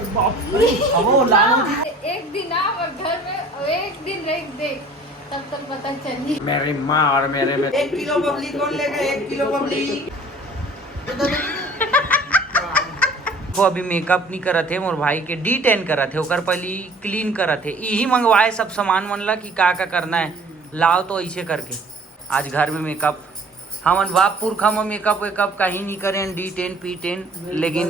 अब वो लाल हो जी। एक दिन आ और घर में एक दिन रह देख, तब तक पता चली। मेरी माँ और मेरे में 1 किलो बबली कौन लेगा? 1 किलो बबली। वो अभी मेकअप नहीं करत थे, मोर भाई के D10 करत थे, ओकर पहले क्लीन करत थे। यही मंगवाए सब सामान मन ला कि का करना है, लाओ तो ऐसे करके। आज घर में मेकअप हमन बाप पुरखा में मेकअप वेकअप कहीं नहीं करें, D10 P10, लेकिन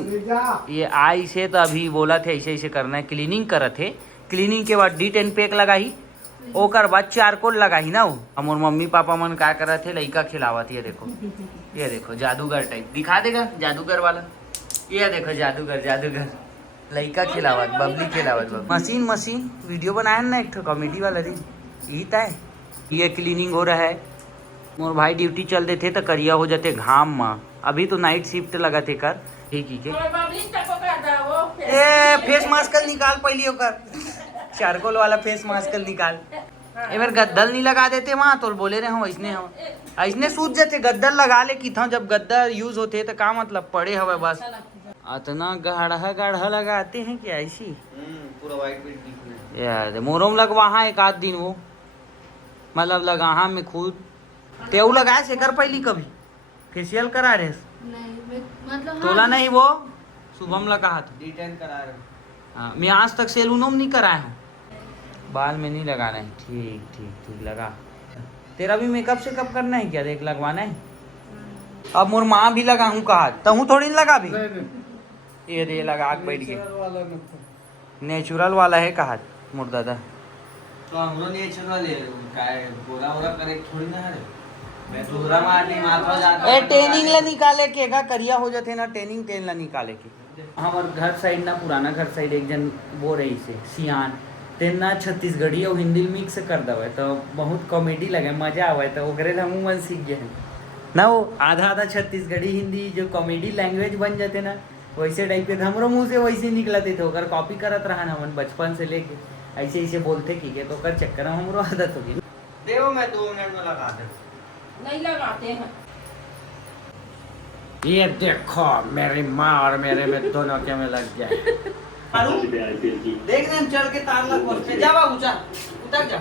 ये आई से तो अभी बोला थे ऐसे ऐसे करना है। क्लीनिंग करत थे, क्लीनिंग के बाद D10 पैक लगाई, ओकर बाद चारकोल लगाई ना। वो हमर मम्मी पापा मन का करत थे, लइका खिलावत। ये देखो जादूगर टाइप दिखा देगा, जादूगर वाला। ये देखो जादूगर जादूगर लइका खिलावत, बबली खिलावत। मशीन मशीन वीडियो बनाया ना एक कॉमेडी वाला दिन, यही है। ये क्लीनिंग हो रहा है। मोर भाई ड्यूटी चल देते तो करिया हो जाते घाम में। अभी तो नाइट शिफ्ट लगा थे कर ठीक ही के। ए फेस मास्क निकाल पहले ओकर, चारकोल वाला फेस मास्क निकाल। एक बार गद्दल नहीं लगा देते वहाँ तो बोले रहे हम ऐसने सूझ जाते। गद्दल लगा ले कि था, जब गद्दल यूज होते तो का मतलब पड़े हवे बस। इतना गाढ़ा गाढ़ा लगाते हैं क्या ऐसी? पूरा व्हाइट बीट दिखना यार। मोरम लगवा एक आध दिन वो, मतलब लगा में खुद तेऊ लगाए से कर पहली कभी फेशियल करा रहे नहीं, मतलब तोला नहीं वो शुभम लगा था D10 करा रहे। हाँ मैं आज तक सैलूनों में नहीं कराया हूँ, बाल में नहीं लगाना है। ठीक ठीक ठीक लगा। तेरा भी मेकअप से कब करना है क्या? देख लगवाना है। अब मोर माँ भी लगा हूँ कहा तहूँ थोड़ी नहीं लगा भी। ये लगा बैठ गए, नेचुरल वाला है कहा मोर दादा। तो हमरो नेचुरल है, काय गोरा गोरा करे थोड़ी ना है। मैं दूसरा मारनी माथवा जाता ए ट्रेनिंग ला निकाले के का करिया हो जाते ना, ट्रेनिंग तेल ला निकाले के। हमार घर साइड ना, पुराना घर साइड एक जन वो रही से सियान तेना छत्तीसगढ़ी और हिंदी मिक्स कर दवे तो बहुत कॉमेडी लगे, मजा आवे। तो ओकरे हम मन सीख गए ना, वो आधा आधा छत्तीसगढ़ी हिंदी जो कॉमेडी लैंग्वेज बन जाते ना, वैसे टाइप के हमरो मुंह से वैसे निकलते थे। ओकर कॉपी करत रहा ना हमन बचपन से लेके, ऐसे ऐसे बोलते की के तो कर चक्कर में हमरो आदत हो गई। देव मैं 2 मिनट में लगा दे। नहीं लगाते हैं। ये देखो मेरी माँ और मेरे में दोनों के में लग जाए। देख रहे चढ़ के तार लग पहुंचते। जा बाबू जा, उतर जा।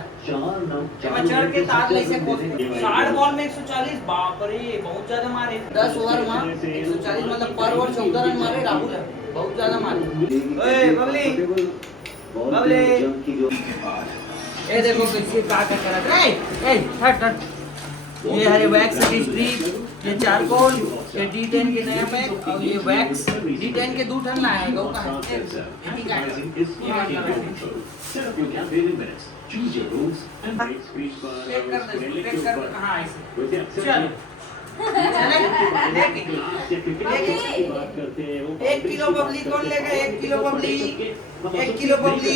मैं चढ़ के तार ले से पहुंचते। 60 बॉल में 140, बाप रे बहुत ज्यादा मारे। 10 ओवर में 140 मतलब पर ओवर 14 रन मारे राहुल, बहुत ज्यादा मारे। ओए बबली बबली, ये देखो किसी का कर रहा है। ए हट हट। ये हरे वैक्स की स्ट्रिप, ये चारकोल, ये D10 के नया पैक और ये वैक्स D10 के 2 टन लाया है गौ का। ठीक है पैक कर कहां ऐसे चल चले। देखिए 1 किलो बबली कौन लेगा? 1 kilo Babli, 1 kilo Babli,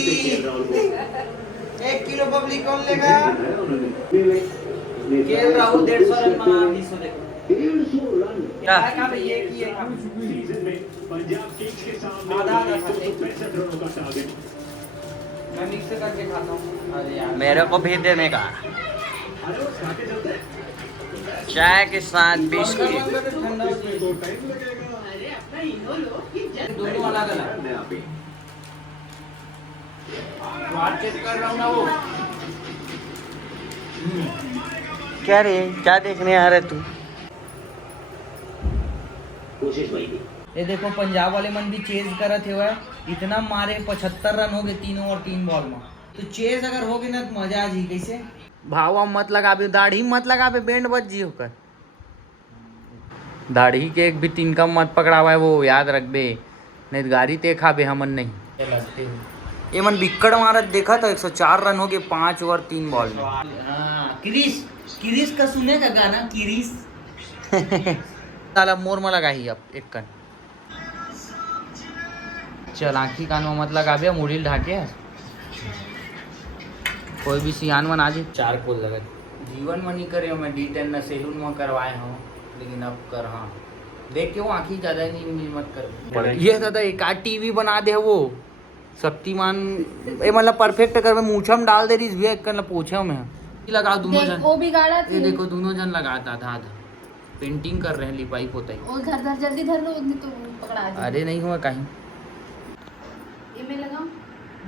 1 kilo Babli कौन लेगा? केएल राहुल 150 रन बना 200 देखो 150 रन क्या ये किए सीजन में पंजाब किंग्स के सामने आधा 165 रनों का टारगेट। मैं मिक्स करके खाता हूं। अरे यार मेरे को भेज देने का चाय के साथ बिस्किट दोनों अलग अलग बात चेक कर रहा हूं ना वो। क्या रे क्या देखने आ रहे तू? ये देखो पंजाब वाले मन भी चेज करत हुआ है, इतना मारे 75 रन हो गए 3 ओवर 3 बॉल में। तो चेज अगर हो गई ना तो मजा आ जी। कैसे भाव मत लगाबे, दाढ़ी मत लगाबे, बैंड बच जी होकर। दाढ़ी के एक भी तिनका मत पकड़ावा है, वो याद रखबे नहीं गाड़ी ते खाबे हमन नहीं। ये मन बिक्कड़ मारत देखा था 104 रन हो गए 5 ओवर 3 बॉल में। क्रिस किरिस का सुने का गाना किरिस साला मोर में लगा ही अब एक कन। चल आँखी कान में मत लगाबे, मुड़ील ढाके कोई भी सियान मन आज चारकोल लगा जीवन में नहीं करे। मैं D10 न सैलून में करवाए हूँ, लेकिन अब कर हाँ देख के वो आँखी ज़्यादा नहीं मत कर। ये दादा एक आध टीवी बना दे वो शक्तिमान ये मतलब परफेक्ट कर मूछम डाल दे रही एक कर पूछे मैं लगा दोनों जन। वो बिगाड़ा ये देखो दोनों जन लगाता आधा पेंटिंग कर रहे हैं, लिपाई पोताई। और धर धर जल्दी धर लो तो पकड़ा दे। अरे नहीं हुआ कहीं में लगाऊं?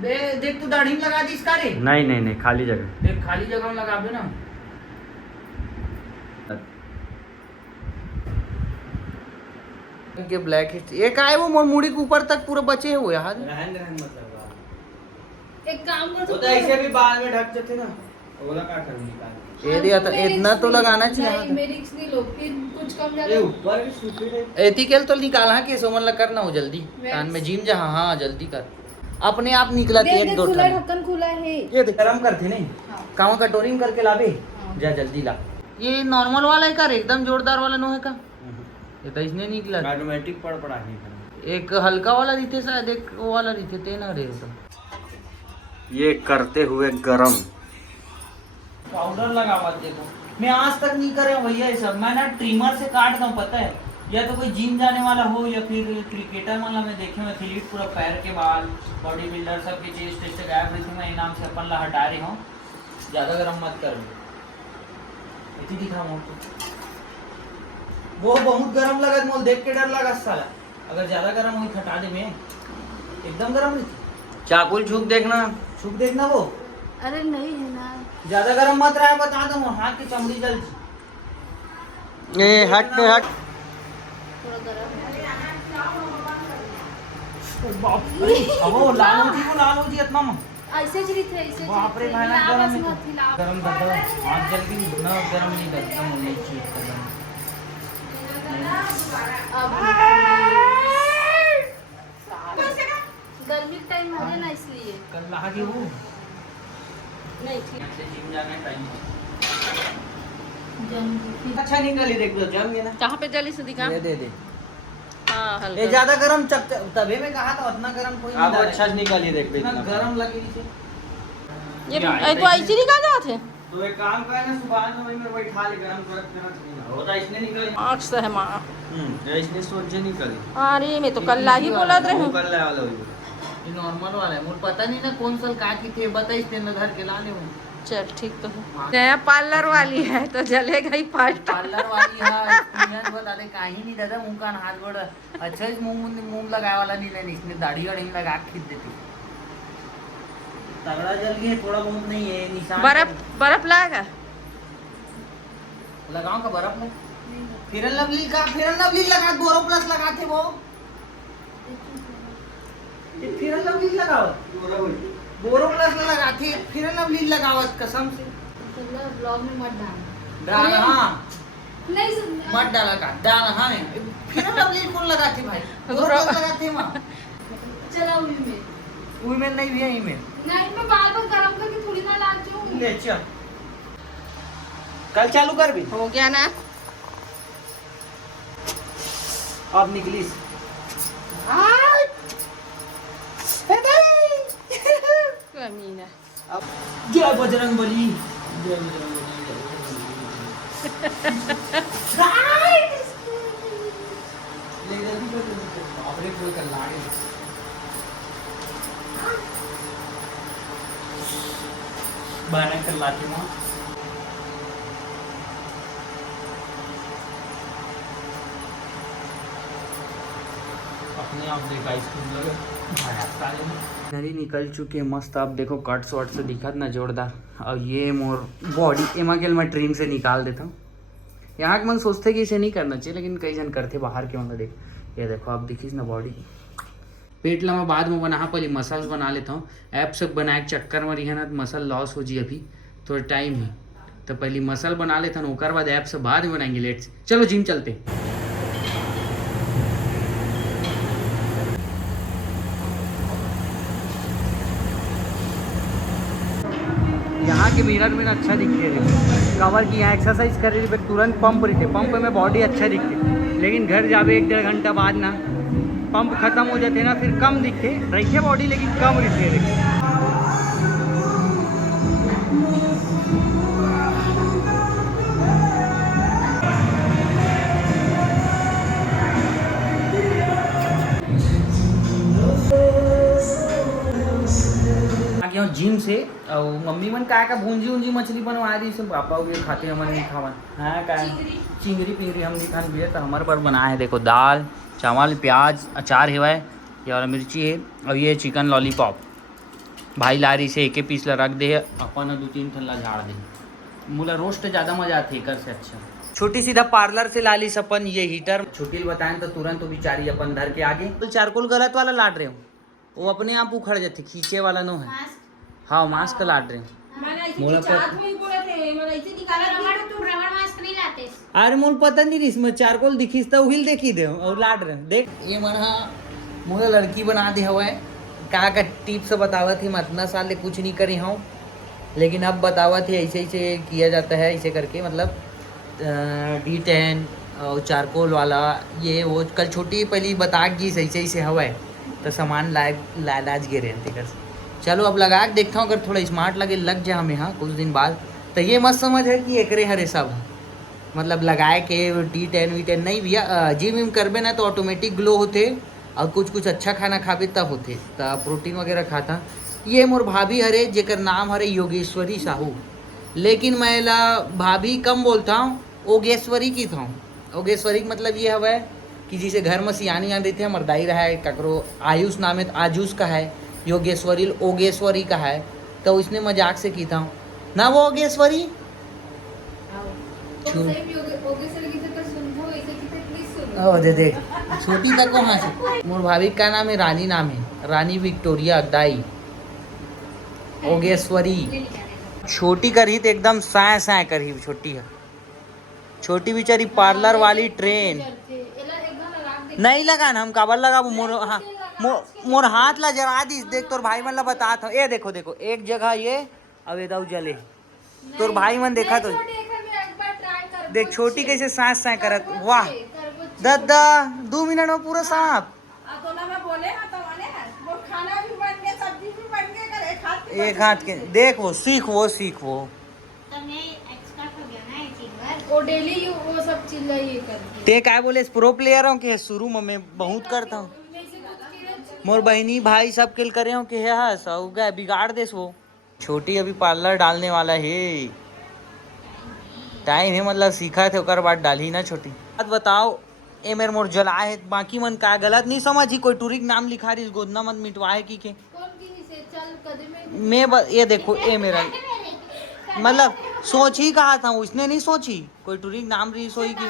बे देख तू दाढ़ी में लगा दी इसका रे। नहीं नहीं नहीं खाली जगह देख, खाली जगह में लगा दे ना। के ब्लैक ये का है वो मुड़ी के ऊपर तक पूरा बचे हुए यार। रहन रहन मतलब एक काम कर तो ऐसे भी बाल में ढक जाते ना, ओला का कर निकाल ये दिया था इतना तो लगाना चाहिए। नहीं मेरी रिक्स नहीं लो, फिर कुछ कम ये ज्यादा ऊपर भी सूखे है एथिकल तो निकालना कि सोमन लग करना हो जल्दी कान में जिम जहां। हां जल्दी कर, अपने आप निकला एक दो खुला ढक्कन खुला है। ये गरम करते नहीं कावा कटोरी में करके लाबे जा जल्दी ला। ये नॉर्मल वाला है का एकदम जोरदार वाला नो है का? ये तो इसने निकला ऑटोमेटिक पड़ा नहीं। एक हल्का वाला रीते शायद, एक वो वाला रीते ते ना रे तो ये करते हुए गरम पाउडर लगा मत देखो। मैं आज तक नहीं करे भैया ये सब, मैं ना ट्रिमर से काटता हूँ पता है। या तो कोई जिम जाने वाला हो या फिर क्रिकेटर वाला मैं देखे मैं फिलिप पूरा पैर के बाल बॉडी बिल्डर सब के चेस्ट टेस्ट गायब रही थी, मैं इनाम से अपन ला हटा रही हूँ। ज्यादा गरम मत कर इतनी दिखा वो बहुत गरम लगा मोल देख के डर लगा साला। अगर ज्यादा गरम हुई खटा दे में एकदम गरम नहीं। चाकुल छुक देखना वो। अरे नहीं है ना, ज्यादा गरम मत रहा है बता दो, हाथ की चमड़ी जल ए हट थोड़ा गरम है। बाप रे अब वो लाल हो जी इतना में ऐसे जी थे ऐसे बाप रे भाई गरम कर दो हाथ जल गई ना, गरम नहीं करता मुझे चीज गर्मी टाइम है ना इसलिए कल ला के वो नहीं ठीक से जिम जाने टाइम जम अच्छा निकली देख लो जम गया ना। कहाँ पे जली से दिखा दे हाँ ये हल्का ज्यादा गरम तभी मैं कहा था उतना गरम कोई नहीं अच्छा निकाली देख इतना गरम लगी नीचे ये तो ऐसे निकाल जाते हैं। तो एक काम कर ना सुबह में वही में बैठा ले गरम करना होता इसने निकली आँख से है माँ इसने सोचे निकली। अरे मैं तो कल ला ही बोला रहे हूँ। कल वाला ये नॉर्मल वाला है मुझे पता नहीं ना कौन सा का की थे बता इसने नजर के लाने हूं। चल ठीक तो है नया पार्लर वाली है तो जलेगा ही फास्ट। पार्लर वाली हां एक्सपीरियंस बता दे काही नहीं दादा मुंह कान हाथ गोड़ अच्छा इस मुंह लगाए वाला नहीं लेनी इसने दाढ़ी और लगा खींच देती तगड़ा जल गया थोड़ा बहुत नहीं है निशान। बर्फ लगाएगा लगाऊं का बर्फ में फिर लवली लगा बोरो प्लस लगाते वो ये फिर लवली लगाओ बोरो प्लस लगाते फिर लवली लगाओ कसम से ब्लॉग में मत डाल हां नहीं सुन मत डाला का डाल हां फिर लवली कौन लगाते भाई बोरो प्लस लगाते मां चला उई में नहीं भी है में नहीं मैं बार गरम करके थोड़ी ना डालती हूं। ले चल कल चालू कर भी हो गया ना अब निकली कमीना अब जय बजरंग बली जय बजरंग बली ले जल्दी कर अपने कोई कर लागे बाने कर लाती मां अपने आप देखा आइसक्रीम लगे नरी निकल चुके मस्त। अब देखो कट शॉट से दिखत ना जोरदार। और ये मोर बॉडी एमा के मैं ट्रिम से निकाल देता हूँ। यहाँ के मन सोचते कि इसे नहीं करना चाहिए लेकिन कई जन करते बाहर के मतलब देख ये देखो अब दिखीस ना बॉडी पेट ला मैं बाद में बना पहले मसल्स बना लेता हूँ। ऐप से बनाए चक्कर में रही है ना तो मसल लॉस हो जी अभी थोड़ा टाइम है तो पहले मसल बना लेता हूँ ओकर बाद ऐप से बाद में बनाएंगे लेट से। चलो जिम चलते यहाँ के मिरर में अच्छा दिखते रहे कवर की यहाँ एक्सरसाइज कर रही थी तुरंत पंप रही थे पंप में बॉडी अच्छा दिखते लेकिन घर जावे 1-1.5 घंटा बाद ना पंप खत्म हो जाते ना फिर कम दिखते रखे बॉडी लेकिन कम रहते रहे। जिम से और मम्मी मन का भूंजी मछली बनवा रही सब पापा उगे खाते हमन नहीं खावन हाँ का चिंगरी पिंगरी हम नहीं खान पिए तो हमारे पर बनाए है देखो दाल चावल प्याज अचार हेवाए ये वाला मिर्ची है और ये चिकन लॉलीपॉप। भाई लारी से एक पीस ला रख दे, अपन 2-3 ठन ला झाड़ दे। मोला रोस्ट ज़्यादा मजा आती है कर से अच्छा। छोटी सीधा पार्लर से ला ली सपन ये हीटर। छोटी बताएं तो तुरंत वो बेचारी अपन धर के आगे चारकोल गलत वाला लाट रहे हो, वो अपने आप उखड़ जाते, खींचे वाला नो है। हाँ मास्क लाट रहे हो। अरे मोल पता नहीं इसमें चारकोल दिखीस तो उहिल देखी दे और लाट रहे देख। ये मना मोला लड़की बना दे हुआ है। का टिप्स बतावत ही मत ना साल कुछ नहीं करी हूँ, लेकिन अब बतावत ही ऐसे ऐसे किया जाता है, ऐसे करके मतलब D10 और चारकोल वाला ये वो। कल छोटी पहली बता गई सही सही से हवा है तो सामान लाज गिरे कर। चलो अब लगा के देखता हूँ, अगर थोड़ा स्मार्ट लगे लग जाए हमें हाँ कुछ दिन बाद। तो ये मत समझ है कि एकरे हरे सब मतलब लगाए के D10 V10 नहीं भैया। जिम विम करबे ना तो ऑटोमेटिक ग्लो होते और कुछ कुछ अच्छा खाना खाबे तब होते, तब प्रोटीन वगैरह खाता। ये मोर भाभी हरे जेकर नाम हरे योगेश्वरी साहू, लेकिन मैं ला भाभी कम बोलता हूँ, ओगेश्वरी की था। ओगेश्वरी का मतलब ये हवा है कि जिसे घर में सियानी आन देते हैं मरदाई रहा है, ककरो आयुष नाम है तो आजूस का है, योगेश्वरी ओगेश्वरी का है, तो उसने मजाक से की था ना वो ओगेश्वरी। ओ दे देख छोटी तक वहाँ से। मोर भाभी का नाम है रानी, नाम है रानी विक्टोरिया दाई ओगेश्वरी। छोटी करही तो एकदम साय साय करही छोटी है। छोटी बेचारी पार्लर वाली ट्रेन नहीं लगाना हम काबर लगा मोर। हाँ मोर हाथ ला जरा दी देख, तोर भाई मन ला बता था। ये देखो देखो एक जगह ये अब इधर जले, तोर भाई मन देखा तो देख छोटी कैसे सांस साय करत। वाह दादा 2 मिनट में पूरा साफ। एक हाथ के देख वो सीख वो डेली वो सब चीज ये करती। ते काय बोले प्रो प्लेयर हूँ कि शुरू में मैं बहुत करता हूँ। मोर बहनी भाई सब खेल करे हो कि है सब गए बिगाड़ देस वो। छोटी अभी पार्लर डालने वाला है, टाइम है मतलब सीखा थे ओकर बाद डाली ना छोटी। बात बताओ ए मेरे मोर जला है, बाकी मन का गलत नहीं समझी, कोई टूरिक नाम लिखा रही गोदना मत मिटवाए की के मैं ये देखो ए मेरा मतलब सोच ही कहा था, उसने नहीं सोची कोई टूरिक नाम रही सोई की।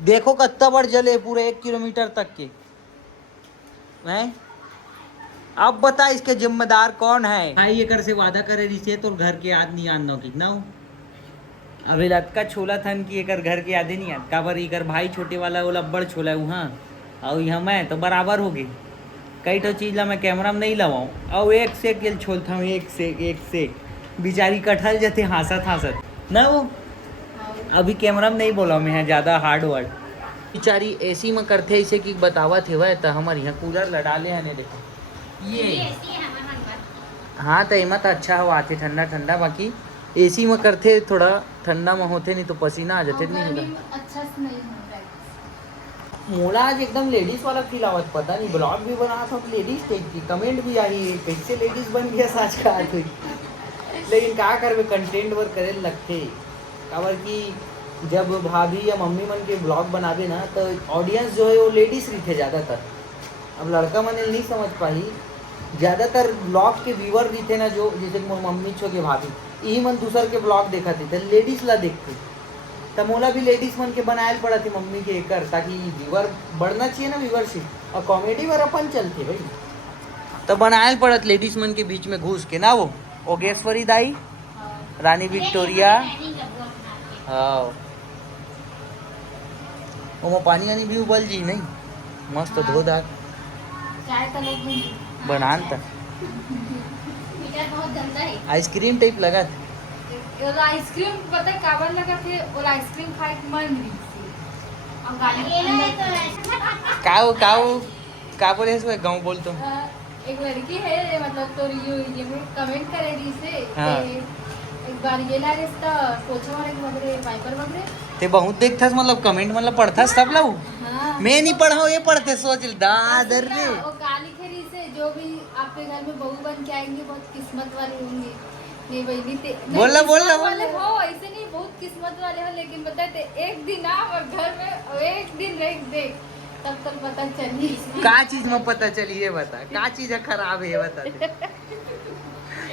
देखो कत्ता बड़ जले पूरे 1 किलोमीटर तक के हैं। अब बता इसके जिम्मेदार कौन है। भाई ये कर से वादा करे रिसे तो घर के याद नहीं आना कितना हो। अभी लटका छोला थन की एक घर के याद ही नहीं आता काबर इकर भाई छोटे वाला वो लब्बड़ छोला वहाँ और यहाँ मैं तो बराबर हो गई। कई तो चीज़ ला मैं कैमरा में नहीं लगाऊँ और एक से एक छोलता हूँ, एक से बेचारी कटहल जाते हंसत ना वो। अभी कैमरा में नहीं बोला मैं ज़्यादा हार्ड वर्ड। बेचारी एसी में करते ऐसे कि बतावा थे वह तो हमारे यहाँ कूलर लड़ा ले है देखो ये। हाँ तो एमा तो अच्छा हवा आते ठंडा ठंडा, बाकी एसी में करते थोड़ा ठंडा में होते नहीं तो पसीना आ जाते नहीं। अच्छा नहीं मोला आज एकदम लेडीज वाला फील आवत, पता नहीं ब्लॉग भी बना था लेडीज टाइप की, कमेंट भी आई कैसे लेडीज बन गया साज का आज। लेकिन क्या करवे कंटेंट वर्क करे लगते काबर कि जब भाभी या मम्मी मन के ब्लॉग बनावे ना तो ऑडियंस जो है वो लेडीज रहते ज़्यादातर। अब लड़का मन नहीं समझ पाई, ज़्यादातर ब्लॉग के व्यूअर रहते ना जो जैसे मम्मी छो के भाभी यही मन दूसर के ब्लॉग देखा थे लेडीज ला देखते, तो मोला भी लेडीज मन के बनाए पड़ा थी मम्मी के एकर, ताकि व्यूअर बढ़ना चाहिए ना व्यूअरशिप, और कॉमेडी वर अपन चलते भाई तो बनाए पड़त लेडीज मन के बीच में घुस के ना। वो ओगेश्वरी दाई रानी विक्टोरिया। हाँ वो पानी वानी भी उबल जी नहीं मस्त धोधार बनान था आइसक्रीम टाइप लगा था। आइसक्रीम पता है काबर लगा थे और आइसक्रीम खाए मन रही थी और गाली का बोले इसको गाँव बोल तो एक लड़की है मतलब तो ये कमेंट करे रही से हाँ। एक बार ये ला रिश्ता पोछा वगैरह वाइपर वगैरह ते बहुत देखता मतलब कमेंट मतलब पढ़ता सब लोग। हाँ। मैं नहीं पढ़ा ये पढ़ते सोच दादर रे वो काली खेरी से जो भी आपके घर में बहू बन के आएंगे बहुत किस्मत वाले होंगे। नहीं वही बोलना वाले हो ऐसे नहीं बहुत किस्मत वाले हो, लेकिन बताते एक दिन आप और घर में एक दिन रह देख तब तक पता चली। का चीज में पता चली ये बता, का चीज खराब है ये बता दे।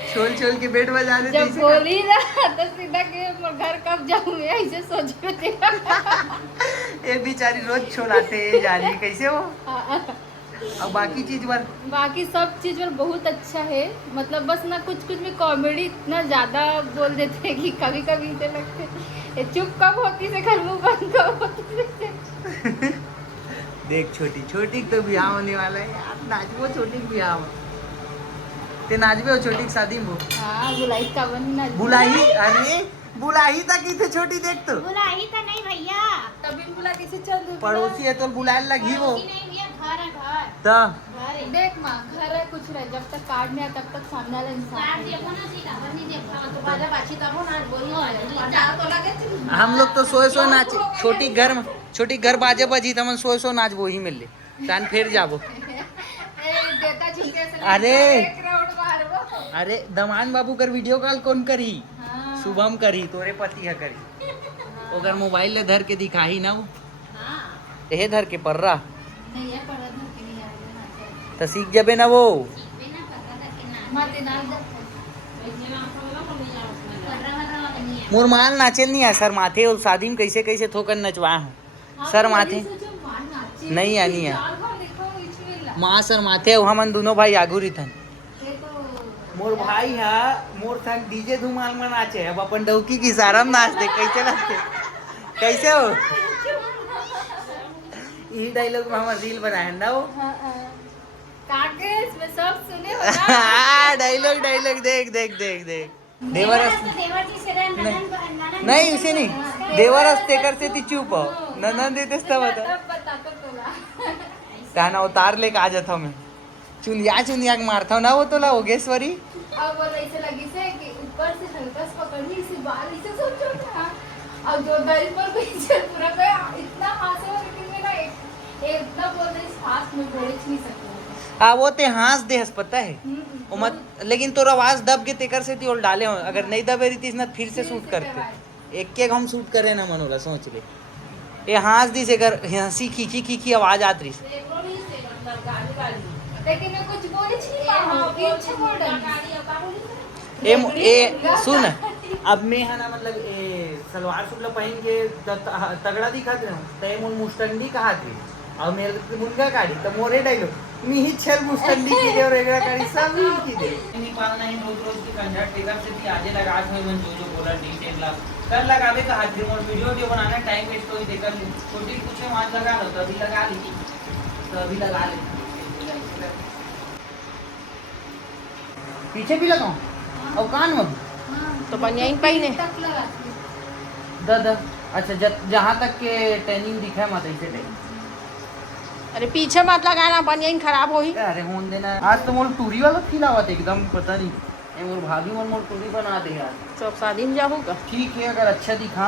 छोल छोल के बेट बजा दे। जब बोली ना तो सीधा के घर कब जाऊँ ऐसे सोच के। ये बेचारी रोज छोड़ाते जा रही है, कैसे हो? अब बाकी चीज पर बाकी सब चीज पर बहुत अच्छा है, मतलब बस ना कुछ कुछ में कॉमेडी इतना ज्यादा बोल देते हैं कि कभी कभी इसे लगते ये चुप कब होती से घर मुंह बंद कब होती से। देख छोटी छोटी तो ब्याह होने वाला है यार, नाचबो छोटी के ब्याह में। ते नाचबे हो छोटी की शादी में? हाँ बुलाई का बनी ना बुलाई, अरे बुलाई तक की थे छोटी, देख तो बुलाई तो नहीं भैया, तभी बुला कैसे चल दे पड़ोसी है तो बुलाए लगी वो। नहीं भैया घर है घर। तो घर है। देख माँ घर है कुछ रहे, जब तक कार्ड नहीं आया तब तक सामने वाला इंसान देखो ना सीधा बनी देखो तो बाजा बाची तब ना बोली हम लोग तो सोए नाच छोटी घर बाजे बजी तमन सोए नाच वो ही मिल ले तान फिर जाबो। अरे दमान बाबू कर वीडियो कॉल कौन करी? हाँ। शुभम करी, तोरे पति है करी। अगर मोबाइल ले धर के दिखाही ना वो ये धर के पर्रा नहीं है पर नहीं आ तो सीख जबे ना वो। मुरमान नाचेल नहीं है सर माथे, और शादी में कैसे कैसे थोकर नचवा हूँ सर माथे नहीं आनी है माँ सर माथे हमन दोनों भाई आगू रिथन। मोर भाई है मोर संग डीजे धुमाल में नाचे, अब अपन डौकी की सारा में नाच दे कैसे लगते कैसे हो। यही डायलॉग में हम रील बनाए ना वो। कागज में सब सुने डायलॉग डायलॉग देख देख देख देख देवरस नहीं उसे नहीं देवरस तेकर से ती चुप हो ननन देते तब बता ताना उतार ले आ जाता मैं चुनिया के मारता हूँ ना वो तो ला योगेश्वरी। अब वो ऐसे लगी से कि ऊपर से हल्का सा पकड़ी इसी बाल इसे सोचो ना, और जो दरी पर पीछे पूरा गया इतना हाथ में लेकिन मैं ना एकदम बोल रही फास्ट में बोल नहीं सकती। वो ते हंस दे हंस पता है वो मत, लेकिन तोर आवाज दब के तेकर से ती और डाले हो, अगर नहीं दबे रही थी ना फिर से शूट करते एक एक हम शूट करे ना मनोला सोच ले ये हंस दी से कर हंसी खींची खींची आवाज आत रही लेकिन मैं कुछ बोल नहीं पाऊँ पीछे बोल ए सुन अब मैं है ना मतलब सलवार सूट पहन के तगड़ा दिखत रहा हूँ तय मुन मुस्टंडी कहा थी और मेरे मुनगा काढ़ी तो मोरे डायलॉग मी ही छल मुस्टंडी की दे और एगड़ा काढ़ी सब ही की दे नहीं पालना ही रोज रोज की कंजट टेकर से भी आजे लगा है मन जो बोला डिटेल ला कर लगावे का हाथ रिमोट वीडियो बनाना टाइम वेस्ट हो देकर छोटी कुछ वहां लगा लो तो अभी लगा ली तो अभी लगा ले पीछे भी लगाऊं और कान में तो बनियाइन पहने तक लगाती द अच्छा जहाँ तक के ट्रेनिंग दिखा है मत ऐसे ट्रेनिंग। अरे पीछे मत लगाना बनियाइन खराब होई। अरे होन देना आज तो मोर टूरी वाला खिलावत एकदम पता नहीं ये मोर भाभी मोर टूरी बना दे यार। सब शादी में जाऊँगा ठीक है अगर अच्छा दिखा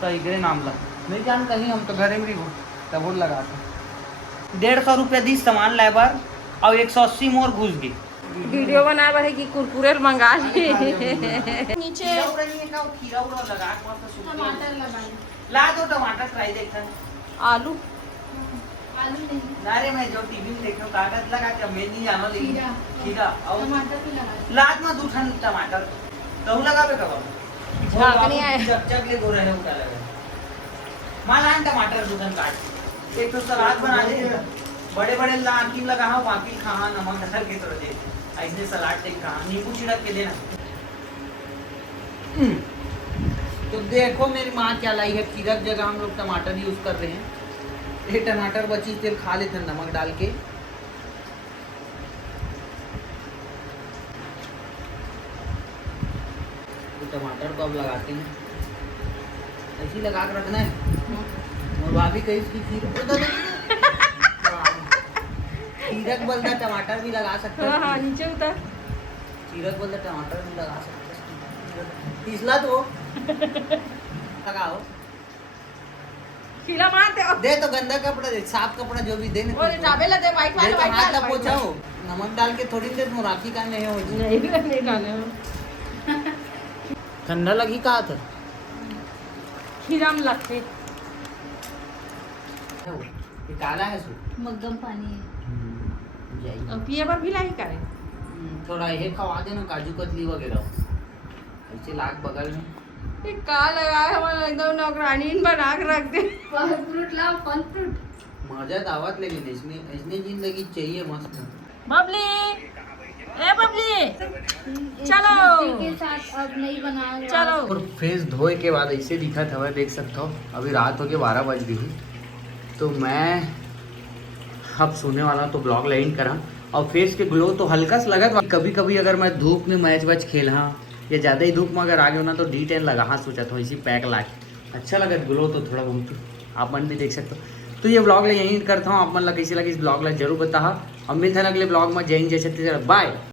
तो इधरे नाम ला नहीं जान कहीं हम तो घरे में हो तब वो लगा 150 रुपया दी सामान लाए बार और 180 मोर घुस गई। वीडियो बनाए बारे की कुरकुरे मंगा ली नीचे टमाटर लगा ला दो टमाटर फ्राई देखता आलू आलू नहीं अरे मैं जो टीवी में देख रहा हूँ कागज लगा के मैं नहीं जानो लेकिन खीरा और टमाटर भी लगा लाद में 2 ठन टमाटर तो लगावे कब झाकनी आए जब ले दो रहे उठा लगा मालान टमाटर 2 ठन काट एक तो सलाद बना दे बड़े बड़े लाकी लगा हो बाकी खाना नमक डाल के थोड़ा दे ऐसे सलाद टेक कहा नींबू छिड़क के देना। तो देखो मेरी माँ क्या लाई है खीरा की जगह हम लोग टमाटर यूज कर रहे हैं। ये टमाटर बची तेल खा लेते हैं नमक डाल के। तो टमाटर को अब लगाते हैं ऐसे ही लगा कर रखना है और भाभी कहीं इसकी खीरक बोलता टमाटर भी लगा सकते हैं। हाँ नीचे उतर खीरक बोलता टमाटर भी लगा सकते हैं। पिछला तो लगाओ खीरा मारते और दे तो गंदा कपड़ा दे साफ कपड़ा जो भी दे ना और चाबे लगे वाइट दे वाला तो हाथ ला वाइट पोछाओ नमक डाल के थोड़ी देर मुराकी का नहीं हो जी नहीं खाने हो ठंडा लगी कहा था खीरा में लगते ये काला है सो मग्गम पानी है। जाइए और पिए पर भी लाई करे थोड़ा ये खवा देना काजू कतली वगैरह ऐसे लाग बगल में ये का लगा है हमारा एकदम नौकरानी बना के रख दे। फल फ्रूट लाओ, फल फ्रूट। मजा दावत लेकिन इसमें इसने जिंदगी चाहिए मस्त। बबली ए बबली चलो के साथ अब नहीं बना रहे। चलो और फेस धोए के बाद ऐसे दिखा था, देख सकते हो अभी रात हो के 12 बज गई हुई, तो मैं अब सोने वाला हूं, तो ब्लॉग लाइन करा और फेस के ग्लो तो हल्का सा लगा। कभी कभी अगर मैं धूप में मैच वैच खेला या ज़्यादा ही धूप में अगर आ गया ना तो D10 लगा, हाँ सोचा था इसी पैक ला के अच्छा लगा ग्लो तो थोड़ा बहुत आप मन भी देख सकते हो। तो ये ब्लॉग ला यहीं करता हूँ, आप मन ला कैसे लगे इस ब्लॉग ला जरूर बता और मिलते हैं अगले ब्लॉग में। जय हिंद जय छत्तीसगढ़, बाय।